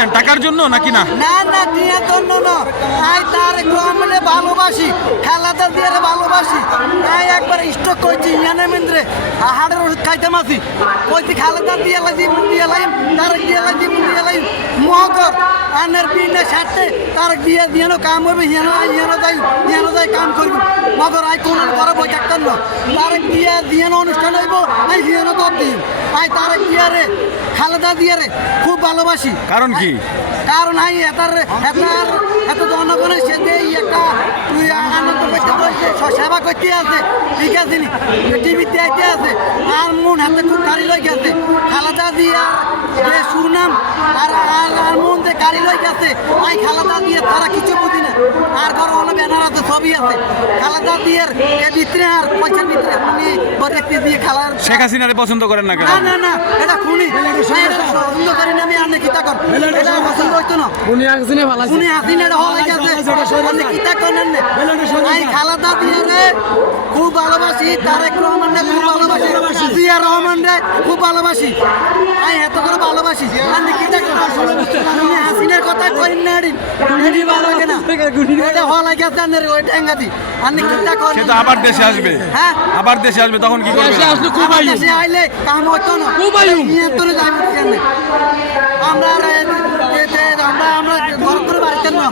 করতেছেন টাকার জন্য নাকি না? না না টিয়ার জন্য না, আই তারেক রহমানে ভালোবাসি, খালেদা জিয়ারে ভালোবাসি। আই একবার স্টক কইছি ইয়ানে মেন্দ্রে হাড়ের ওষুধ খাইতে মাসি কইছি খালেদা জিয়া লাগি মুন্ডিয়া লাই তারেক জিয়া লাগি মুন্ডিয়া লাই মহকর আনের বিনে সাথে তারেক জিয়া দিয়ানো কাম হবে হিয়ানো যাই কাম করব মগর আই কোন করে বই থাকতাম না। তারেক জিয়া দিয়ানো অনুষ্ঠান হইব আই হিয়ানো তো দিই। আই তারেক জিয়ারে খালেদা জিয়ারে খুব ভালোবাসি। কারণ কি? কারণ আই এত জনগণের সাথে একটা তুই আনন্দ করতে বলছে সেবা করতে আছে, ঠিক আছে নি টিভিতে আইতে আছে আর মন হাতে খুব গাড়ি লই গেছে খালেদা দিয়া যে সুনাম আর আর আর মন যে গাড়ি লই গেছে আই খালেদা দিয়ে তারা কিছু বুঝি না। আর ঘর অনেক ব্যানার আছে ছবি আছে খালেদা দিয়ার এর ভিতরে আর পয়সার ভিতরে উনি বরযাত্রী দিয়ে খালার শেখ হাসিনারে পছন্দ করেন না কেন? না না না এটা খুনি পছন্দ করি না আমি আনে কিতা কর এটা পছন্দ হইতো না। উনি আসিনে ভালো আছে উনি হাসিনার হয়ে গেছে আপনি কিতা করেন না। আমি খালেদা জিয়ারে খুব ভালোবাসি, তারেক রহমানরে খুব ভালোবাসি, জিয়া রহমানরে খুব ভালোবাসি। আমি এত করে ভালোবাসি আপনি কিতা করেন উনি হাসিনার কথা কইন না এডি ভালো লাগে না এটা হওয়া লাগে আপনার ওই ঠ্যাঙ্গাতি আপনি কিতা করেন। সে তো আবার দেশে আসবে, হ্যাঁ আবার দেশে আসবে, তখন কি করবে? দেশে আসলে খুব আইয়ুম দেশে আইলে কাম হইতো না খুব আইয়ুম আমরা আমরা ঘর করে বাড়িতে না।